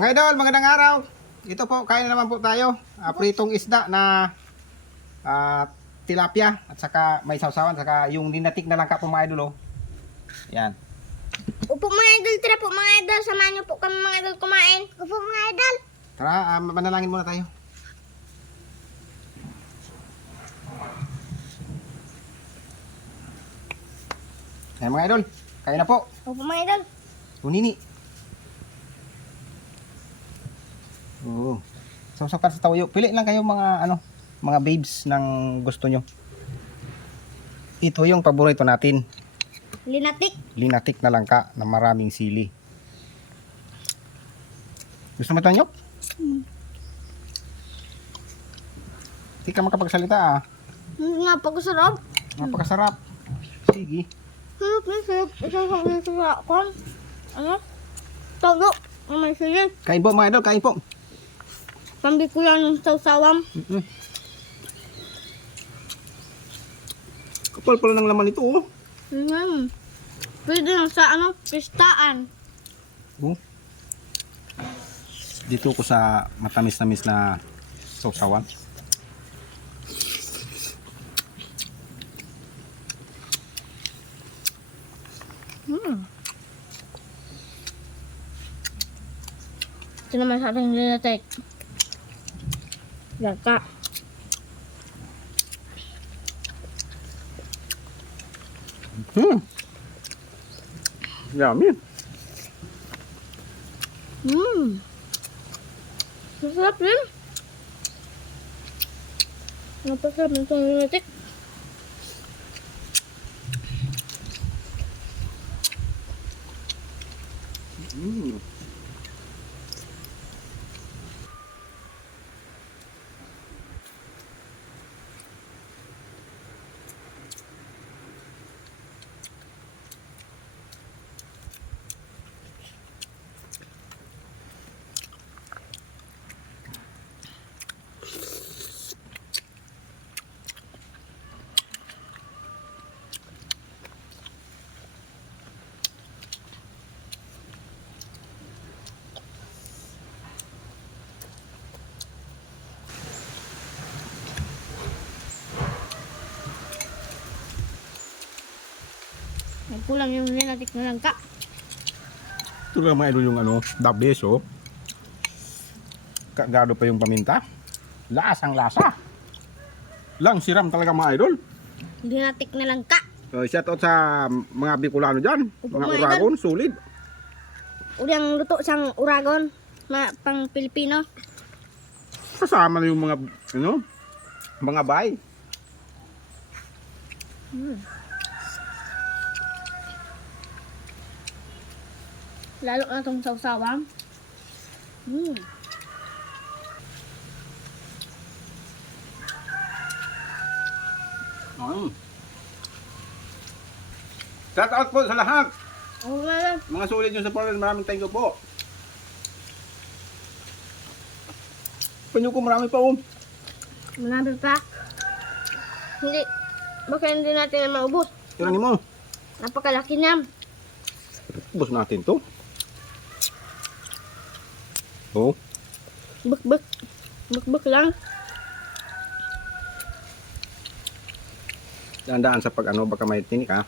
Mga idol, magandang araw. Ito po, kain na naman po tayo. Ah, pritong isda na ah, tilapia at saka may sausawan saka yung dinatik na langka po mga idol oh. Yan. Upo mga idol, tira po mga idol. Samahan niyo po kami mga idol kumain. Upo mga idol. Tara, ah, manalangin muna tayo. Yan mga idol, kain na po. Upo mga idol. Tunini. Oo. Sausakan sa tawayo. Pili lang kayo mga ano, mga babes ng gusto nyo. Ito yung paborito natin. Linatik. Linatik na langka na maraming sili. Gusto mo ito nyok? Hindi ka makapagsalita ah. Hmm, Napakasarap. Napakasarap. Sige. Sarap na sarap. Isang sarap na sarap. Kon. Ano? Togo. Na may sili. Kain po mga idol, kain po. Sambi ko yan yung sawsawam. Mm-mm. Kapal pala ng laman ito oh. Hmm. Pwede na sa ano, pistaan. Oh. Dito ko sa matamis-tamis na sausawan. Hmm. Ito naman sa ating linatik. Laka. Hmm. Yummy. Hmm. Masarap din. Napasarap ng linatik. Mm. Nagkulang yung linatik na langka. Ito lang mga idol yung ano, best oh. Kagado pa yung paminta. Lasang lasa. Lang siram talaga mga idol. Linatik na langka. Uh, shout out sa mga Bicolano dyan. Opo, Mga mga Uragon, solid. Ulang luto sang uragon. Ma, pang Pilipino. Kasama na yung mga, ano, mga bay. Lalo na itong sawsawang. Hmm. Mm. Shout out po sa lahat. Oo nga lang. Mga solid yung support. Maraming thank you po. Panyo ko marami pa oh. Marami pa. Hindi. Baka hindi natin na maubos. Tiranin mo. Napakalaki niya. Ubus natin to. Oh. Buk-buk. Buk-buk lang. Dandaan sa pag ano, baka may tinik ha.